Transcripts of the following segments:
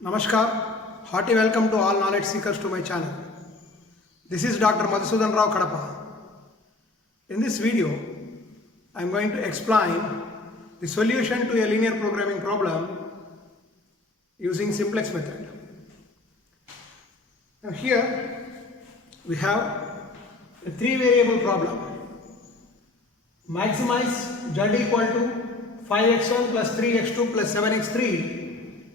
Namaskar, hearty welcome to all knowledge seekers to my channel. This is Dr. Madhusudan Rao Kadapa. In this video, I am going to explain the solution to a linear programming problem using simplex method. Now here we have a 3-variable problem. Maximize z equal to 5x1 plus 3x2 plus 7x3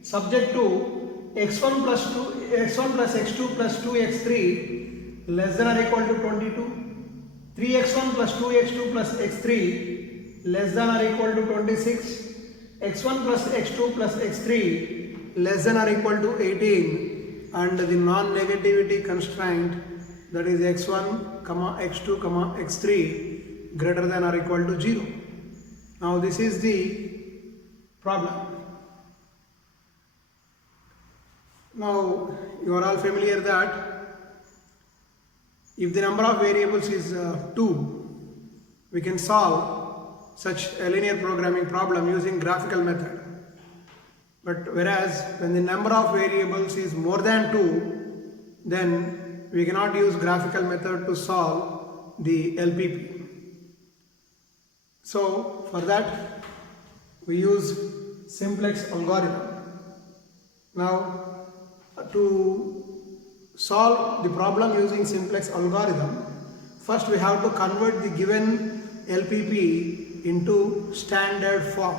subject to x1 plus x2 plus 2x3 less than or equal to 22, 3x1 plus 2x2 plus x3 less than or equal to 26, x1 plus x2 plus x3 less than or equal to 18, and the non-negativity constraint, that is x1, x2, x3 greater than or equal to 0. Now this is the problem. Now you are all familiar that if the number of variables is 2, we can solve such a linear programming problem using graphical method. But whereas when the number of variables is more than 2, then we cannot use graphical method to solve the LPP. So for that we use simplex algorithm. Now to solve the problem using simplex algorithm, first we have to convert the given LPP into standard form.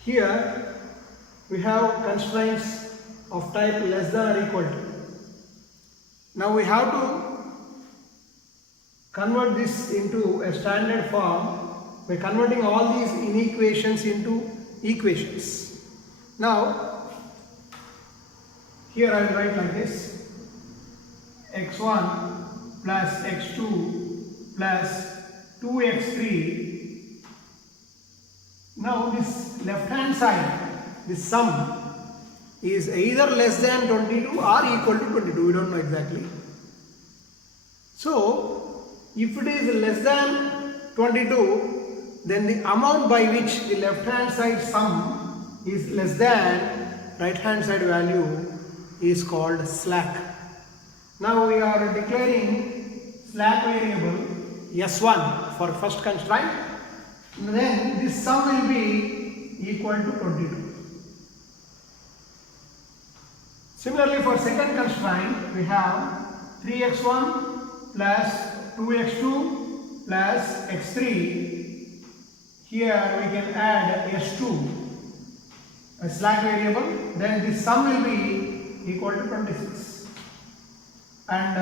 Here we have constraints of type less than or equal to. Now we have to convert this into a standard form by converting all these inequations into equations. Now here I will write like this: x1 plus x2 plus 2x3. Now this left hand side, this sum is either less than 22 or equal to 22, we don't know exactly. So if it is less than 22, then the amount by which the left hand side sum is less than right hand side value is called slack. Now we are declaring slack variable S1 for first constraint, and then this sum will be equal to 22. Similarly, for second constraint we have 3x1 plus 2x2 plus x3. Here we can add s2, a slack variable, then this sum will be equal to 26. And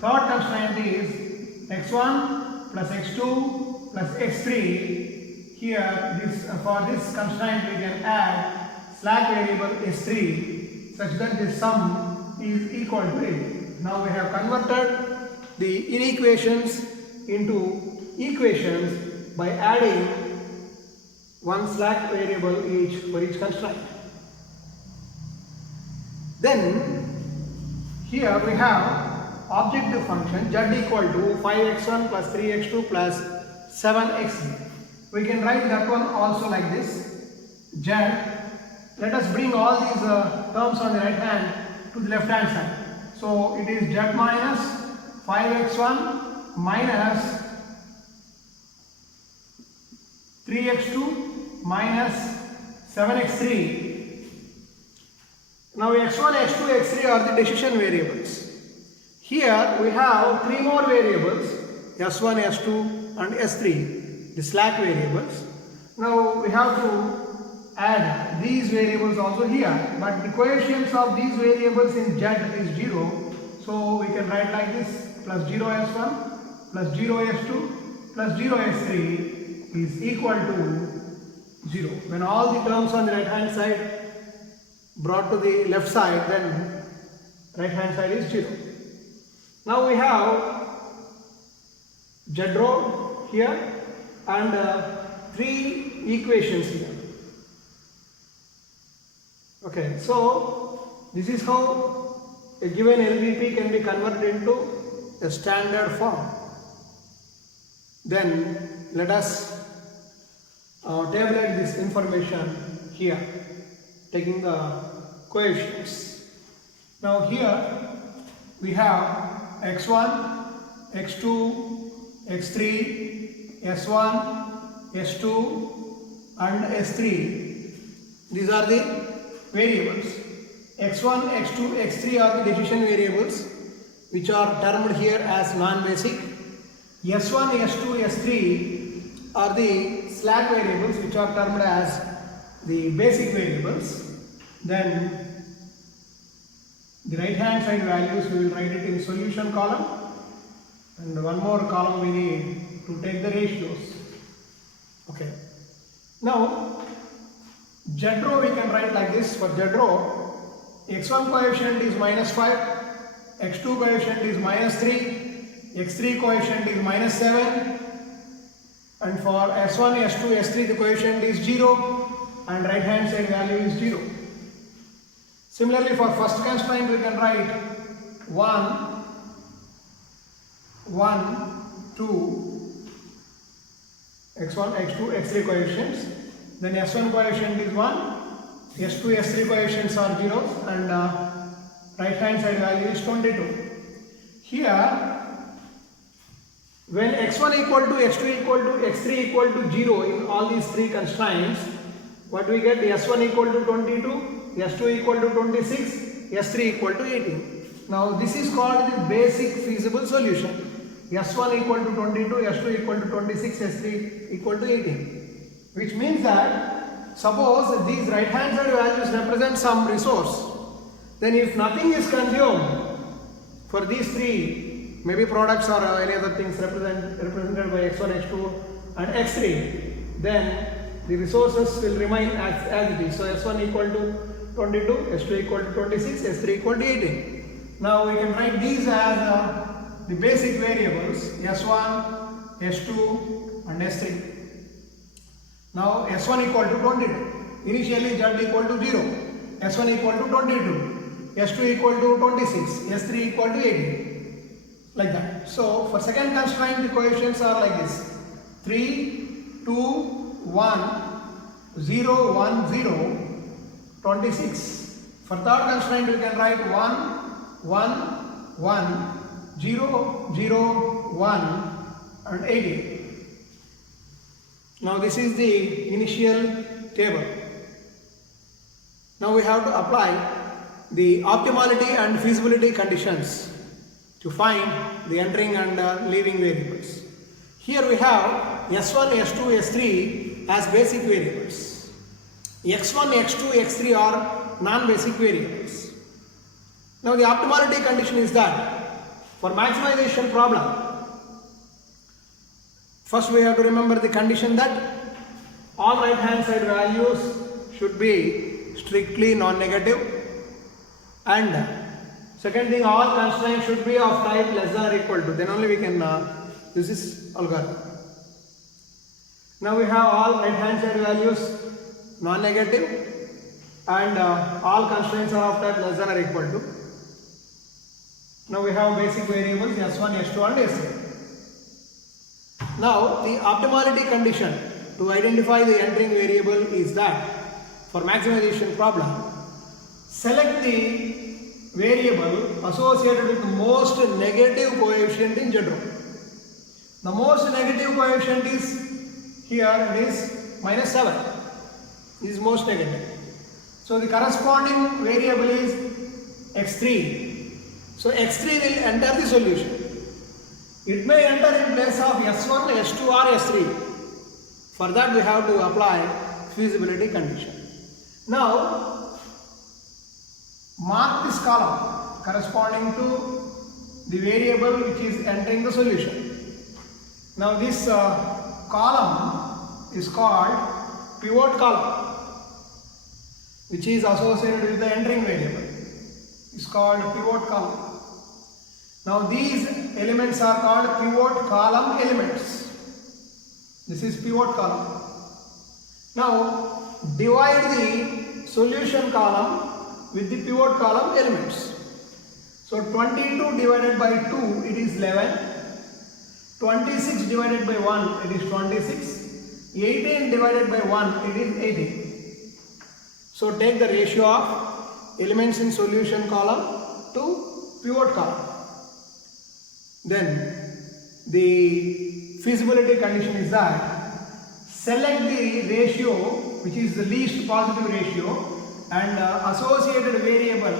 third constraint is x1 plus x2 plus x3. Here for this constraint we can add slack variable s3 such that this sum is equal to 8. Now we have converted the inequations into equations by adding one slack variable each for each constraint. Then here we have objective function z equal to 5x1 plus 3x2 plus 7x3. We can write that one also like this: z. Let us bring all these terms on the right hand to the left hand side. So it is z minus 5x1 minus 3x2 minus 7x3. Now x1, x2, x3 are the decision variables. Here we have 3 more variables, s1, s2 and s3, the slack variables. Now we have to add these variables also here, but the coefficients of these variables in z is 0. So we can write like this: plus 0 s1 plus 0 s2 plus 0 s3 is equal to 0. When all the terms on the right hand side brought to the left side, then right hand side is 0. Now we have z row here and 3 equations here. Okay, so this is how a given LPP can be converted into a standard form. Then let us tabulate this information here, taking the coefficients. Now here we have x1, x2, x3, s1, s2 and s3. These are the variables. x1, x2, x3 are the decision variables which are termed here as non-basic. s1, s2, s3 are the slack variables which are termed as the basic variables. Then the right hand side values we will write it in solution column, and one more column we need to take the ratios. Okay. Now Z row we can write like this. For Z row, x1 coefficient is -5, x2 coefficient is -3, x3 coefficient is -7, and for s1, s2, s3 the coefficient is 0 and right hand side value is 0. Similarly, for first constraint we can write 1, 1, 2, x1, x2, x3 coefficients. Then s1 coefficient is 1, s2, s3 coefficients are 0 and right hand side value is 22. Here, when x1 equal to x2 equal to x3 equal to 0 in all these three constraints, what we get? s1 equal to 22, s2 equal to 26, s3 equal to 18. Now this is called the basic feasible solution. s1 equal to 22, s2 equal to 26, s3 equal to 18. Which means that suppose these right hand side values represent some resource, then if nothing is consumed for these three, maybe products or any other things represented by x1, x2 and x3, then the resources will remain as it is. So s1 equal to 22, s2 equal to 26, s3 equal to 18. Now we can write these as the basic variables s1, s2 and s3. Now s1 equal to 22. Initially z equal to 0, s1 equal to 22, s2 equal to 26, s3 equal to 18. Like that. So for second constraint the coefficients are like this: 3, 2, 1, 0, 1, 0, 26. For third constraint we can write 1, 1, 1, 0, 0, 1 and 18. Now this is the initial table. Now we have to apply the optimality and feasibility conditions to find the entering and leaving variables. Here we have s1, s2, s3 as basic variables. x1, x2, x3 are non-basic variables. Now the optimality condition is that for maximization problem, first we have to remember the condition that all right hand side values should be strictly non-negative, and second thing, all constraints should be of type less than or equal to, then only we can use this algorithm. Now we have all right hand side values non-negative and all constraints are of type less than or equal to. Now we have basic variables s1, s2 and s3. Now the optimality condition to identify the entering variable is that for maximization problem, select the variable associated with the most negative coefficient in Z row. The most negative coefficient is here, it is -7. This is most negative. So the corresponding variable is x3. So x3 will enter the solution. It may enter in place of s1, s2 or s3. For that we have to apply feasibility condition. Now mark this column corresponding to the variable which is entering the solution. Now this column is called pivot column, which is associated with the entering variable. It's called pivot column. Now these elements are called pivot column elements. This is pivot column. Now divide the solution column with the pivot column elements. So 22 divided by 2 it is 11. 26 divided by 1 it is 26. 18 divided by 1 it is 18. So take the ratio of elements in solution column to pivot column. Then the feasibility condition is that select the ratio which is the least positive ratio and associated variable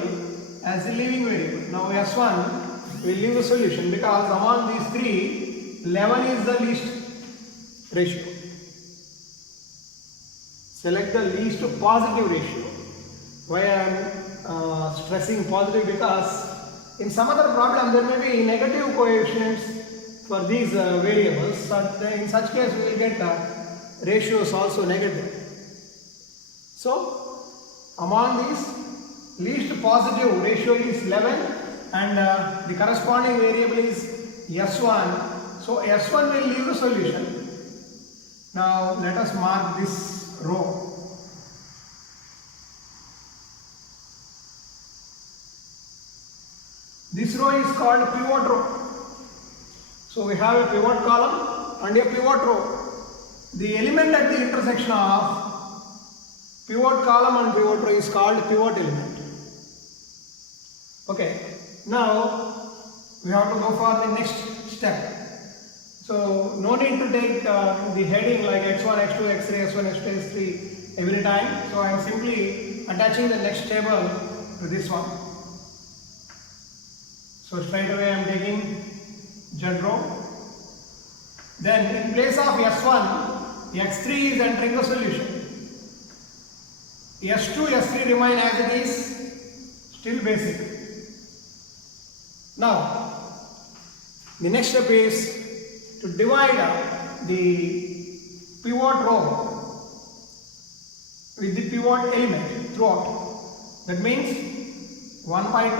as the leaving variable. Now S1 will leave the solution because among these three 11 is the least ratio. Select the least positive ratio. Why I am stressing positive? Because in some other problem there may be negative coefficients for these variables. In such case we will get ratios also negative. So among these least positive ratio is 11 and the corresponding variable is S1. So S1 will leave the solution. Now let us mark this row. This row is called pivot row. So we have a pivot column and a pivot row. The element at the intersection of pivot column and pivot row is called pivot element. Okay, now we have to go for the next step. So no need to take the heading like x1, x2, x3, s1, s2, s3 every time. So I am simply attaching the next table to this one. So straight away I am taking Z row. Then in place of S1, x3 is entering the solution. S2, S3 remain as it is, still basic. Now, the next step is to divide the pivot row with the pivot element throughout. That means 1 by 2,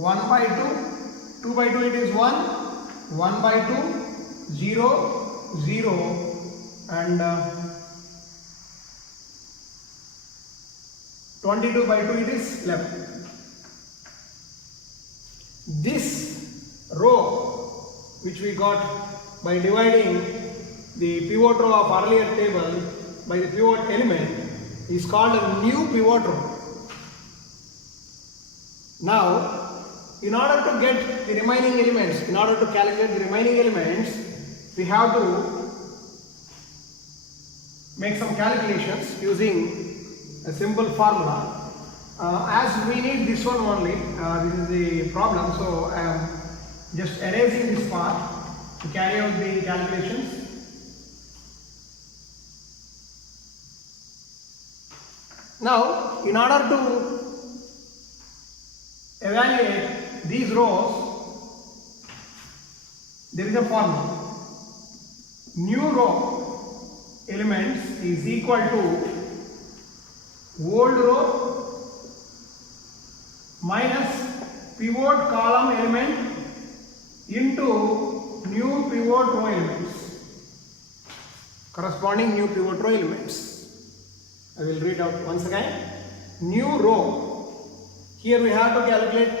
1 by 2, 2 by 2 it is 1, 1 by 2, 0, 0 and 22 by 2 it is 11. This row which we got by dividing the pivot row of earlier table by the pivot element is called a new pivot row. Now, in order to get the remaining elements, in order to calculate the remaining elements, we have to make some calculations using a simple formula. As we need this one only, this is the problem, so I am just erasing this part to carry out the calculations. Now, in order to evaluate these rows, there is a formula. New row elements is equal to old row minus pivot column element into new pivot row elements, corresponding new pivot row elements. I will read out once again. New row, here we have to calculate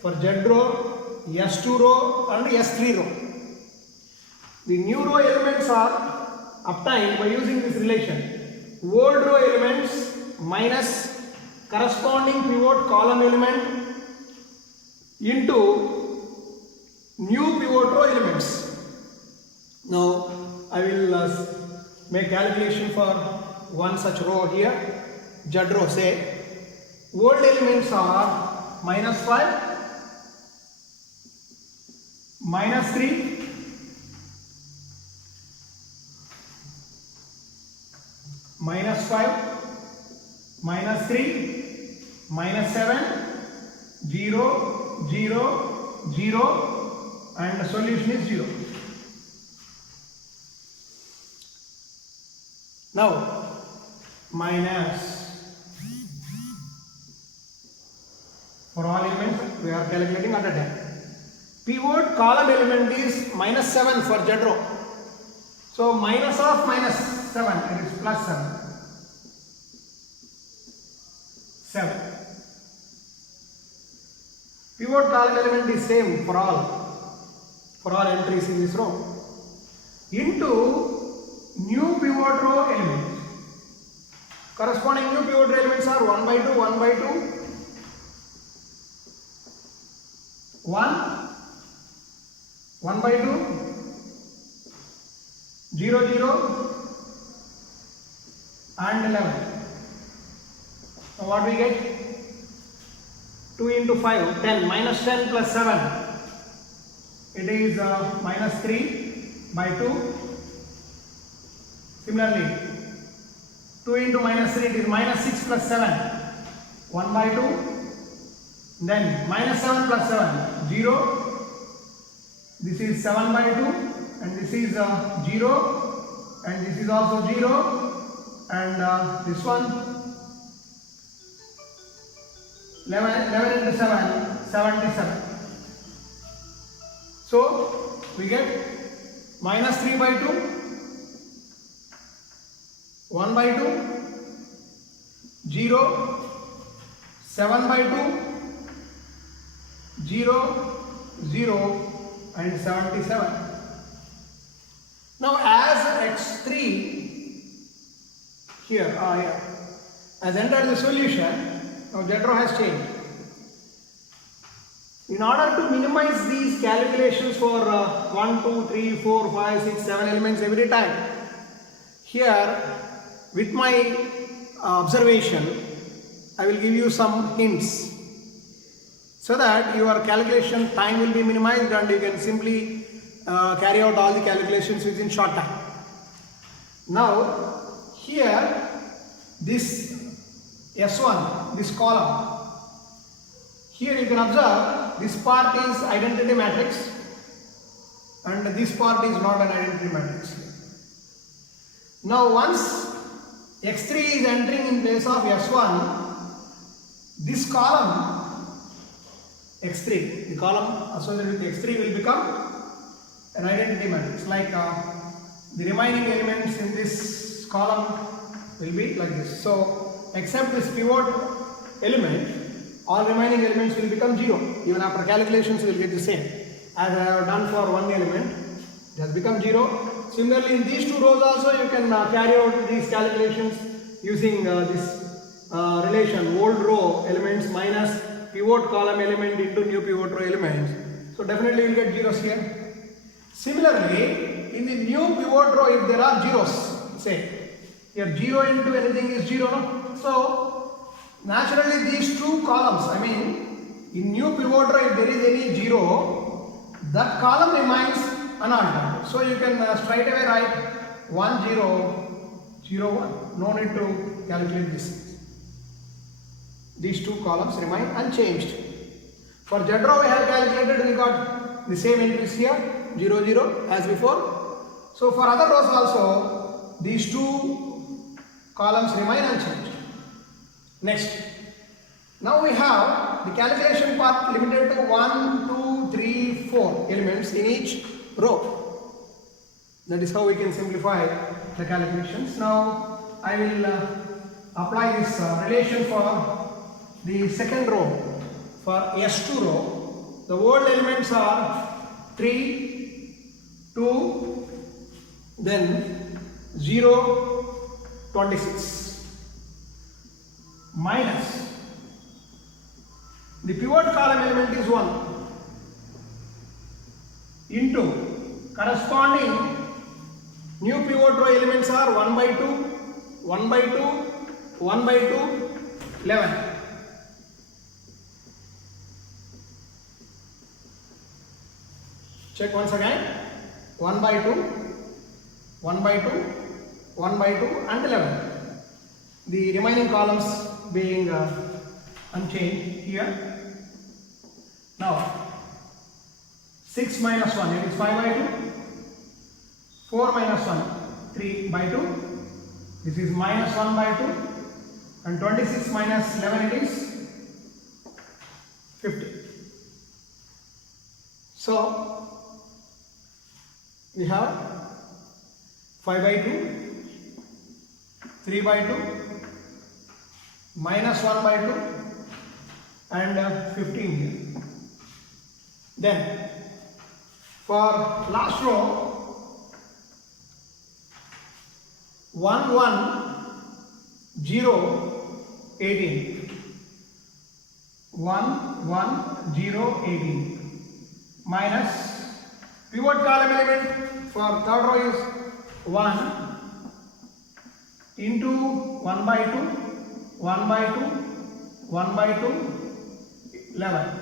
for Z row, S2 row and S3 row. The new row elements are obtained by using this relation. Old row elements minus corresponding pivot column element into new pivot row elements. Now I will make calculation for one such row here. Z row, say old elements are minus 5, minus 3, minus 5, minus 3, minus 7, 0, 0, 0 and the solution is 0. Now minus for all elements we are calculating at a time. Pivot column element is minus 7 for Z row. So minus of minus 7, it is plus 7. 7. Pivot column element is same for all entries in this row into new pivot row elements. Corresponding new pivot row elements are 1 by 2, 1 by 2, 1, 1 by 2, 0, 0 and 11. So what we get? 2 into 5, 10, minus 10 plus 7. It is minus 3 by 2. Similarly, 2 into minus 3, it is minus 6 plus 7, 1 by 2. Then minus 7 plus 7, 0. This is 7 by 2 and this is 0 and this is also 0 and this one 11 into 7, 77. So we get minus 3 by 2, 1 by 2, 0, 7 by 2, 0, 0 and 77. Now as x3 here has entered the solution, now Z has changed. In order to minimize these calculations for 1, 2, 3, 4, 5, 6, 7 elements every time, here with my observation I will give you some hints so that your calculation time will be minimized and you can simply carry out all the calculations within short time. Now here this S1, this column, here you can observe this part is identity matrix and this part is not an identity matrix. Now once x3 is entering in place of S1, this column x3, the column associated with x3 will become an identity matrix, like the remaining elements in this column will be like this. So except this pivot element, all remaining elements will become 0. Even after calculations you will get the same. As I have done for one element, it has become 0. Similarly in these two rows also you can carry out these calculations using this relation, old row elements minus pivot column element into new pivot row elements. So definitely you will get zeros here. Similarly, in the new pivot row, if there are zeros, say here 0 into anything is 0, no? So naturally these two columns, I mean in new pivot row if there is any 0, that column remains unaltered. So you can straight away write 1, 0, 0, 1. No need to calculate this. These two columns remain unchanged. For Z row we have calculated, we got the same entries here, 0, 0 as before. So for other rows also, these two columns remain unchanged. Next, now we have the calculation part limited to 1, 2, 3, 4 elements in each row. That is how we can simplify the calculations. Now I will apply this relation for the second row. For S2 row, the old elements are 3, 2, then 0, 26 minus the pivot column element is 1 into corresponding new pivot row elements are 1 by 2, 1 by 2, 1 by 2, 11. Check once again, 1 by 2, 1 by 2, 1 by 2 and 11. The remaining columns being unchanged here. Now 6 minus 1, it is 5 by 2, 4 minus 1, 3 by 2, this is minus 1 by 2 and 26 minus 11 it is 50. So we have 5 by 2, 3 by 2, minus 1 by 2 and 15 here. Then for last row, 1, 1, 0, 18. 1, 1, 0, 18. minus pivot column element for third row is 1 into 1 by 2, 1 by 2, 1 by 2, 11.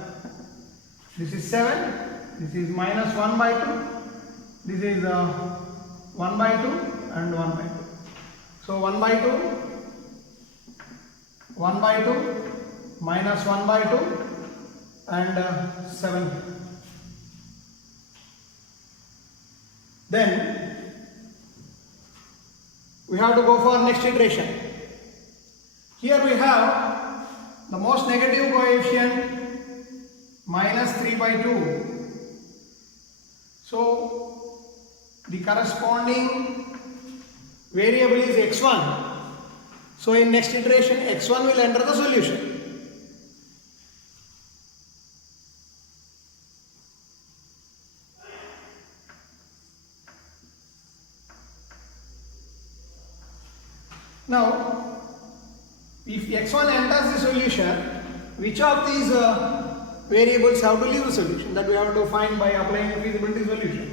This is 7, this is minus 1 by 2, this is 1 by 2 and 1 by 2. So 1 by 2, 1 by 2, minus 1 by 2 and 7. Then we have to go for next iteration. Here we have the most negative coefficient minus 3 by 2. So the corresponding variable is x1. So in next iteration x1 will enter the solution. Now if x1 enters the solution, which of these variables have to leave the solution? That we have to find by applying the feasibility solution.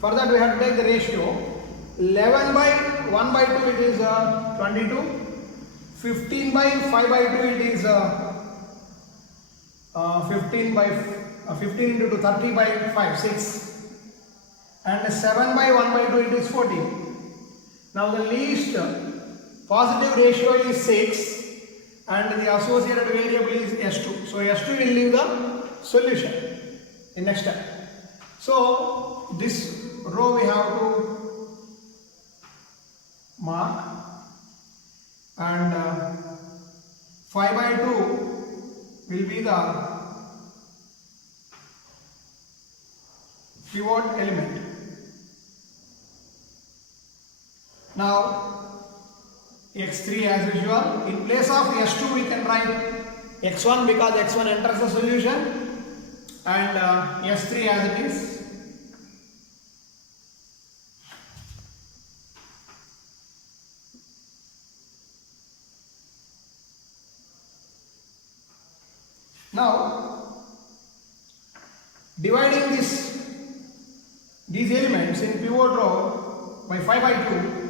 For that we have to take the ratio. 11 by 1 by 2 it is 22. 15 by 5 by 2 it is 15 into 2 30 by 5 6, and 7 by 1 by 2 it is 14. Now the least positive ratio is 6 and the associated variable is S2. So S2 will leave the solution in next step. So this row we have to mark, and 5 by 2 will be the pivot element. Now x3 as usual. In place of s2 we can write x1 because x1 enters the solution, and s3 as it is. Now dividing these elements in pivot row by 5 by 2.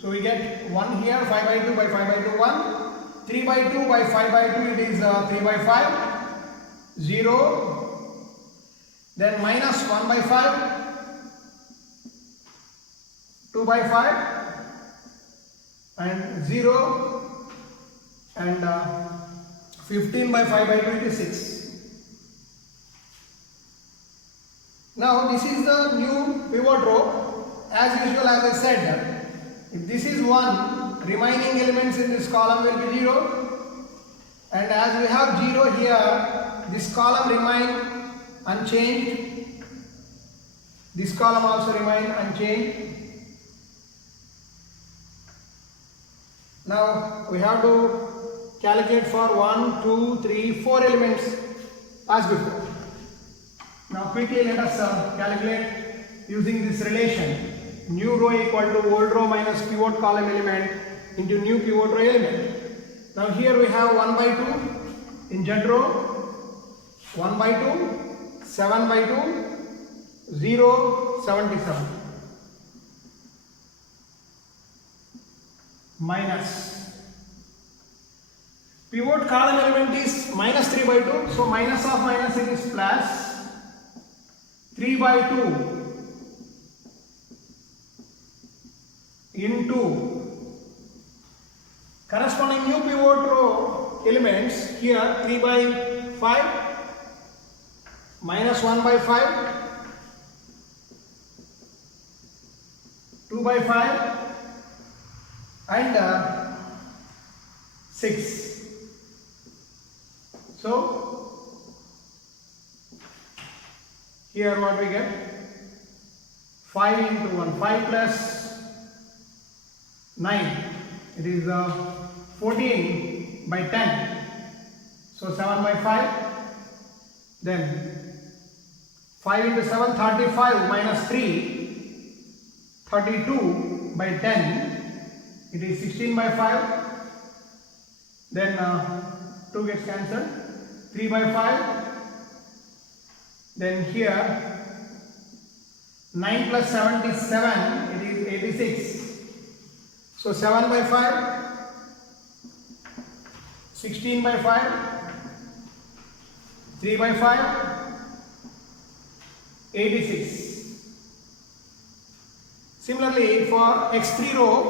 So we get 1 here, 5 by 2 by 5 by 2, 1, 3 by 2 by 5 by 2 it is 3 by 5, 0, then minus 1 by 5, 2 by 5 and 0, and 15 by 5 by 2 it is 6. Now this is the new pivot row. As usual, as I said, if this is 1, remaining elements in this column will be 0, and as we have 0 here, this column remain unchanged, this column also remain unchanged. Now we have to calculate for 1, 2, 3, 4 elements as before. Now quickly let us calculate using this relation. New row equal to old row minus pivot column element into new pivot row element. Now here we have 1 by 2 in Z row, 1 by 2, 7 by 2, 0, 77. Minus pivot column element is minus 3 by 2. So minus of minus it is plus 3 by 2 into corresponding new pivot row elements. Here 3 by 5 minus 1 by 5, 2 by 5 and 6. So here what we get? 5 into 1, 5 plus 9, it is 14 by 10. So 7 by 5, then 5 into 7, 35 minus 3, 32 by 10, it is 16 by 5, then 2 gets cancelled, 3 by 5, Then here 9 plus 77, it is 86. So 7 by 5, 16 by 5, 3 by 5, 86. Similarly, for x3 row,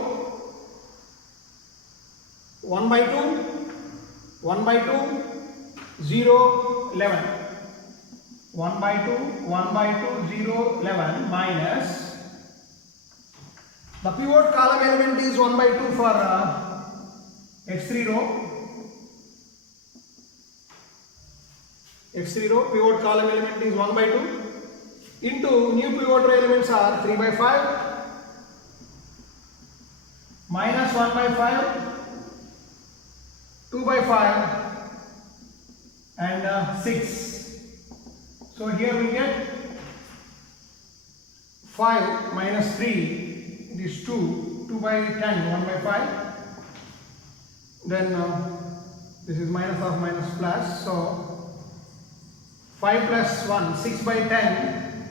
1 by 2, 1 by 2, 0, 11. 1 by 2, 1 by 2, 0, 11 minus the pivot column element is 1 by 2 for x3 row. X3 row pivot column element is 1 by 2 into new pivot row elements are 3 by 5 minus 1 by 5, 2 by 5 and 6. So here we get 5 minus 3, it is 2, 2 by 10, 1 by 5. Then this is minus of minus plus, so 5 plus 1, 6 by 10,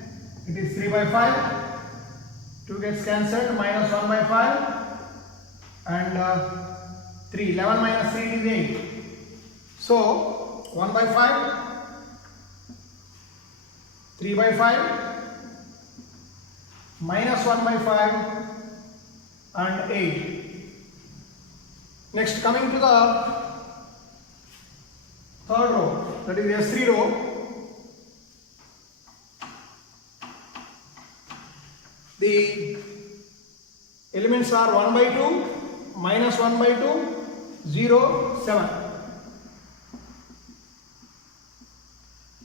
it is 3 by 5, 2 gets cancelled, minus 1 by 5 and 3, 11 minus 3 is 8. So 1 by 5, 3 by 5, minus 1 by 5 and 8. Next, coming to the third row, that is S3 row. The elements are 1 by 2, minus 1 by 2, 0, 7.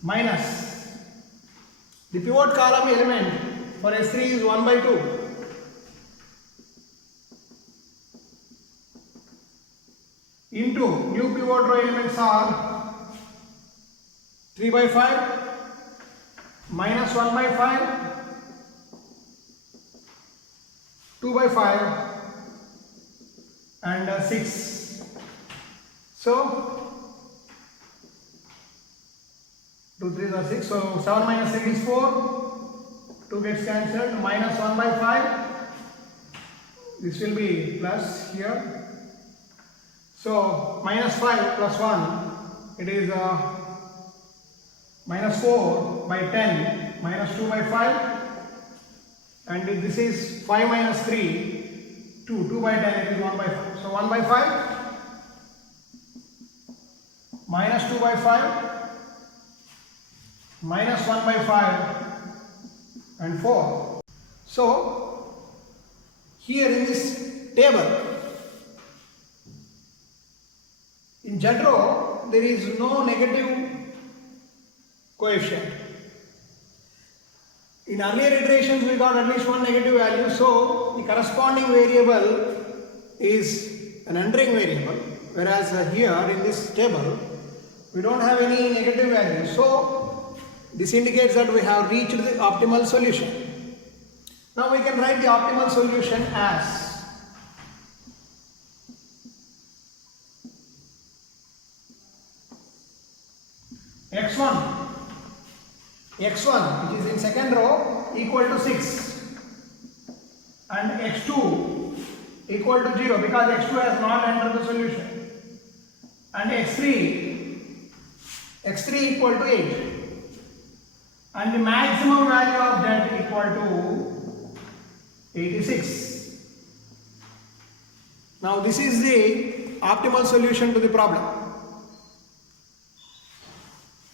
Minus the pivot column element for S3 is 1 by 2. Into new pivot row elements are 3 by 5, minus 1 by 5, 2 by 5 and 6. So 2 3s are 6, so 7 minus 6 is 4, 2 gets cancelled, minus 1 by 5, this will be plus here, so minus 5 plus 1, it is minus 4 by 10, minus 2 by 5, and this is 5 minus 3, 2 by 10, it is 1 by 5, so 1 by 5, minus 2 by 5, minus 1 by 5 and 4. So here in this table, in Z row there is no negative coefficient. In earlier iterations we got at least one negative value, so the corresponding variable is an entering variable, whereas here in this table we don't have any negative value. So this indicates that we have reached the optimal solution. Now we can write the optimal solution as x1, which is in second row, equal to 6 and x2 equal to 0 because x2 has not entered the solution, and x3 equal to 8. And the maximum value of that equal to 86. Now this is the optimal solution to the problem.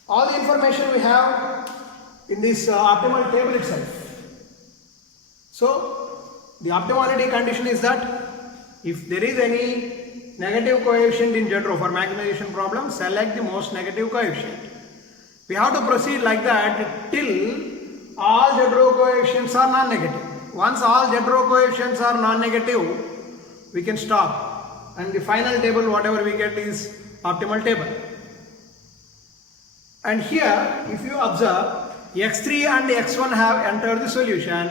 All the information we have in this optimal table itself. So the optimality condition is that if there is any negative coefficient in Z row for maximization problem, select the most negative coefficient. We have to proceed like that till all Z row coefficients are non-negative. Once all Z row coefficients are non-negative, we can stop, and the final table whatever we get is optimal table. And here if you observe, x3 and x1 have entered the solution,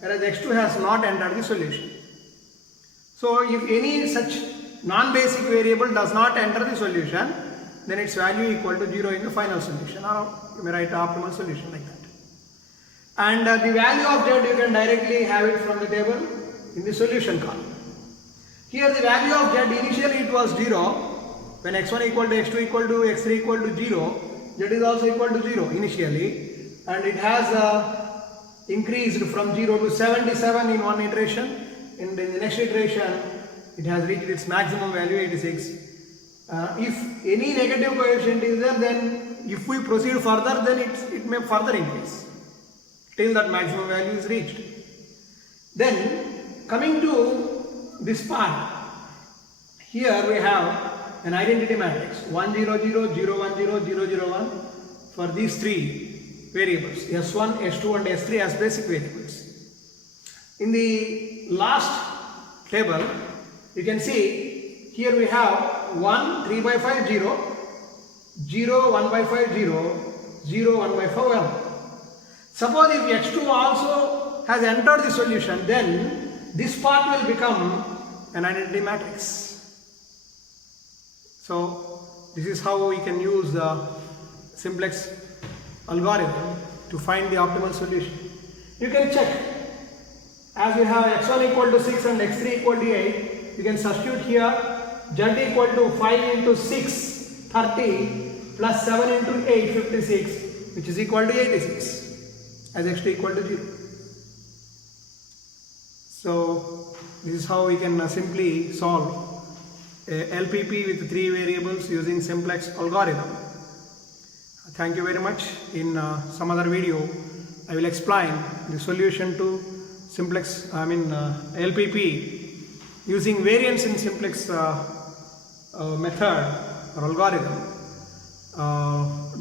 whereas x2 has not entered the solution. So if any such non-basic variable does not enter the solution, then its value equal to 0 in the final solution, or You may write optimal solution like that. And the value of z you can directly have it from the table in the solution column. Here the value of z, initially it was 0. When x1 equal to x2 equal to x3 equal to 0, z is also equal to 0 initially, and it has increased from 0 to 77 in one iteration, and in the next iteration it has reached its maximum value 86. If any negative coefficient is there, then if we proceed further, then it may further increase till that maximum value is reached. Then coming to this part, here we have an identity matrix 1 0 0 0 1 0 0 0 1 for these three variables s1, s2 and s3 as basic variables. In the last table you can see here we have 1 3 by 5 0, 0 1 by 5 0, 0 1 by 5 1. Suppose if x2 also has entered the solution, then this part will become an identity matrix. So this is how we can use the simplex algorithm to find the optimal solution. You can check, as we have x1 equal to 6 and x3 equal to 8, you can substitute here z equal to 5 into 6 30 plus 7 into 8 56, which is equal to 86 as x2 equal to 0. So this is how we can simply solve a LPP with three variables using simplex algorithm. Thank you very much. In some other video I will explain the solution to simplex LPP using variance in simplex method or algorithm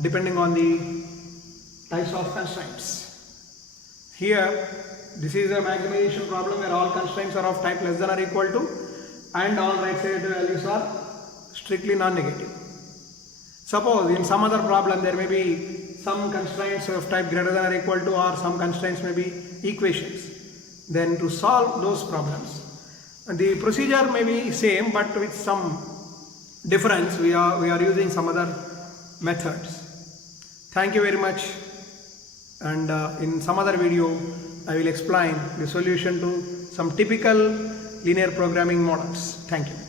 depending on the types of constraints. Here this is a maximization problem where all constraints are of type less than or equal to and all right side values are strictly non-negative. Suppose in some other problem there may be some constraints of type greater than or equal to, or some constraints may be equations. Then to solve those problems, the procedure may be same, but with some difference we are using some other methods. Thank you very much, and in some other video I will explain the solution to some typical linear programming models. Thank you.